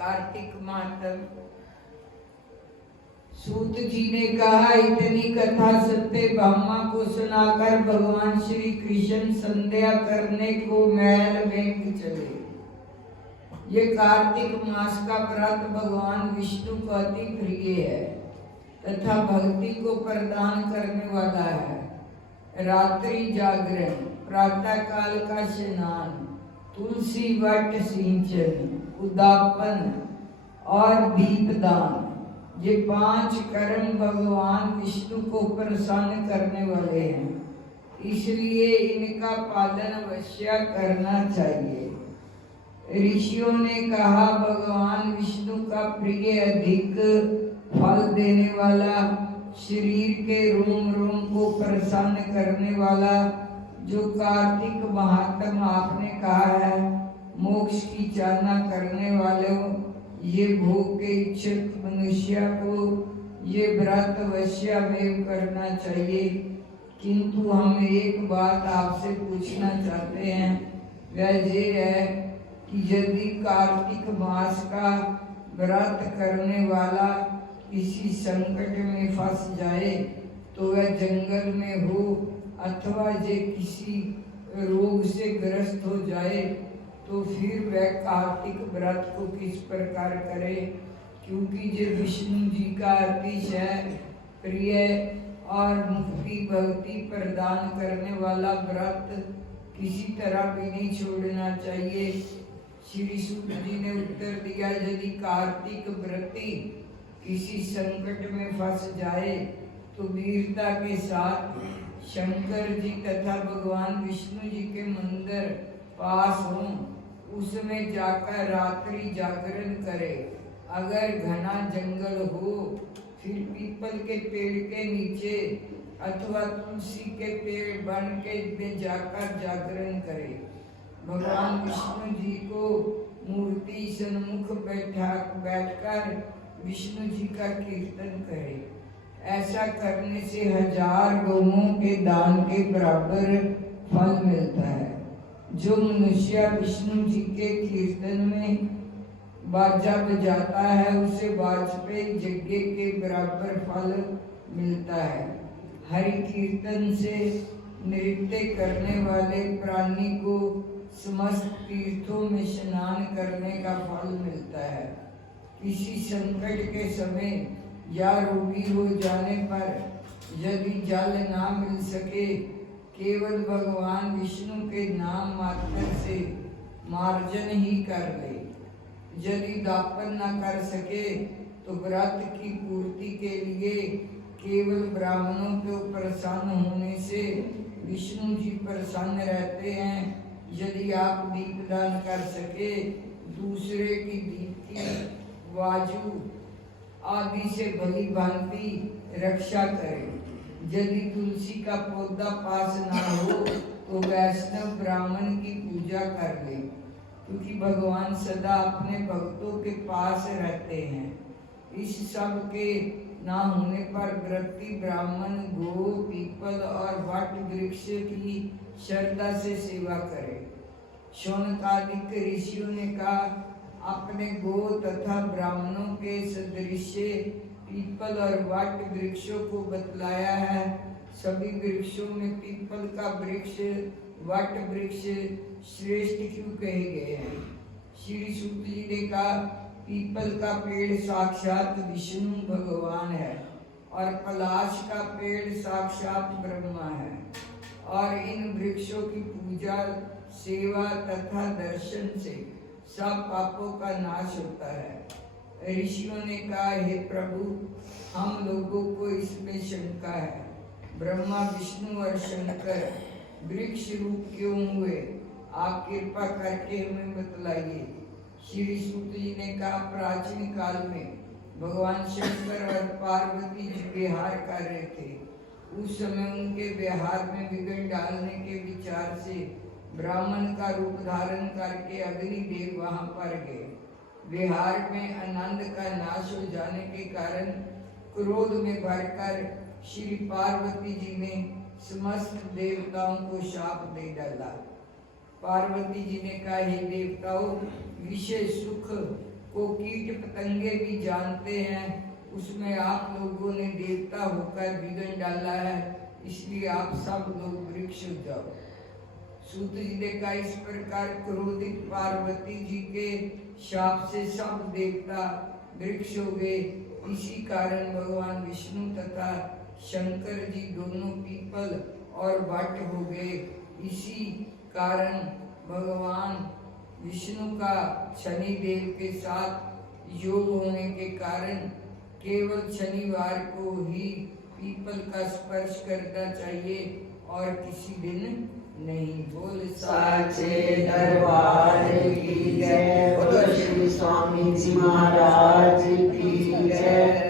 कार्तिक मातम। सूत जी ने कहा, इतनी कथा सत्य ब्रह्मा को सुनाकर भगवान श्री कृष्ण संध्या करने को महल में चले। ये कार्तिक मास का व्रत भगवान विष्णु को अति प्रिय है तथा भक्ति को प्रदान करने वाला है। रात्रि जागरण, प्रातः काल का स्नान, तुलसी वट सिंचन, उदापन और दीपदान, ये 5 कर्म भगवान विष्णु को प्रसन्न करने वाले हैं, इसलिए इनका पालन अवश्य करना चाहिए। ऋषियों ने कहा, भगवान विष्णु का प्रिय अधिक फल देने वाला, शरीर के रोम रोम को प्रसन्न करने वाला जो कार्तिक महात्म आपने कहा है, मोक्ष की चाहना करने वाले ये भोग के इच्छुक मनुष्य को ये व्रत अवश्य में करना चाहिए। किंतु हम एक बात आपसे पूछना चाहते हैं, वह ये है कि यदि कार्तिक मास का व्रत करने वाला किसी संकट में फंस जाए, तो वह जंगल में हो अथवा जे किसी रोग से ग्रस्त हो जाए, तो फिर वह कार्तिक व्रत को किस प्रकार करे? क्योंकि जो विष्णु जी का अतिशय प्रिय और मुक्ति भक्ति प्रदान करने वाला व्रत किसी तरह भी नहीं छोड़ना चाहिए। श्री सूत जी ने उत्तर दिया, यदि कार्तिक व्रती किसी संकट में फंस जाए तो वीरता के साथ शंकर जी तथा भगवान विष्णु जी के मंदिर पास हों, उसमें जाकर रात्रि जागरण करे। अगर घना जंगल हो, फिर पीपल के पेड़ के नीचे अथवा तुलसी के पेड़ बन के में जाकर जागरण करे। भगवान विष्णु जी को मूर्ति सन्मुख बैठकर विष्णु जी का कीर्तन करे। ऐसा करने से 1000 गौओं के दान के बराबर फल मिलता है। जो मनुष्य विष्णु जी के कीर्तन में बाजा बजाता है, उसे वाजपेयी यज्ञ के बराबर फल मिलता है। हरि कीर्तन से नृत्य करने वाले प्राणी को समस्त तीर्थों में स्नान करने का फल मिलता है। किसी संकट के समय या रोगी हो जाने पर यदि जल ना मिल सके, केवल भगवान विष्णु के नाम मात्र से मार्जन ही कर ले। यदि दापन न कर सके तो व्रत की पूर्ति के लिए केवल ब्राह्मणों के प्रसन्न होने से विष्णु जी प्रसन्न रहते हैं। यदि आप दीपदान कर सके, दूसरे की दीप्ति वाजु आदि से भली भांति रक्षा करें। यदि तुलसी का पौधा पास ना हो तो वैष्णव ब्राह्मण की पूजा कर ले, क्योंकि भगवान सदा अपने भक्तों के पास रहते हैं। इस सब के ना होने पर व्रती ब्राह्मण गो, पीपल और वट वृक्ष की श्रद्धा से सेवा करे। शौनकादिक ऋषियों ने कहा, अपने गो तथा ब्राह्मणों के सदृश पीपल और वट वृक्षों को बतलाया है। सभी वृक्षों में पीपल का वृक्ष, वट वृक्ष श्रेष्ठ क्यों कहे गए हैं? श्री सूत जी ने कहा, पीपल का पेड़ साक्षात विष्णु भगवान है और पलाश का पेड़ साक्षात ब्रह्मा है, और इन वृक्षों की पूजा, सेवा तथा दर्शन से सब पापों का नाश होता है। ऋषियों ने कहा, हे प्रभु, हम लोगों को इसमें शंका है। ब्रह्मा, विष्णु और शंकर वृक्ष रूप क्यों हुए? आप कृपा करके हमें बतलाइए। श्री सूत जी ने कहा, प्राचीन काल में भगवान शंकर और पार्वती जी विहार कर रहे थे। उस समय उनके विहार में विघ्न डालने के विचार से ब्राह्मण का रूप धारण करके अग्निदेव वहां पर गए। विहार में आनंद का नाश हो जाने के कारण क्रोध में भरकर श्री पार्वती जी ने समस्त देवताओं को शाप दे डाला। पार्वती जी ने कहा, हे देवताओं, विषय सुख को कीट पतंगे भी जानते हैं, उसमें आप लोगों ने देवता होकर बिगड़ डाला है, इसलिए आप सब लोग वृक्ष हो जाओ। सूत जी ने कहा, इस प्रकार क्रोधित पार्वती जी के शाप से सब देवता वृक्ष हो गए। इसी कारण भगवान विष्णु तथा शंकर जी दोनों पीपल और वट हो गए। इसी कारण भगवान विष्णु का शनि देव के साथ योग होने के कारण केवल शनिवार को ही पीपल का स्पर्श करना चाहिए और किसी दिन नहीं। बोल साचे दरबार की जय, बोलो श्री स्वामी जी महाराज की जय।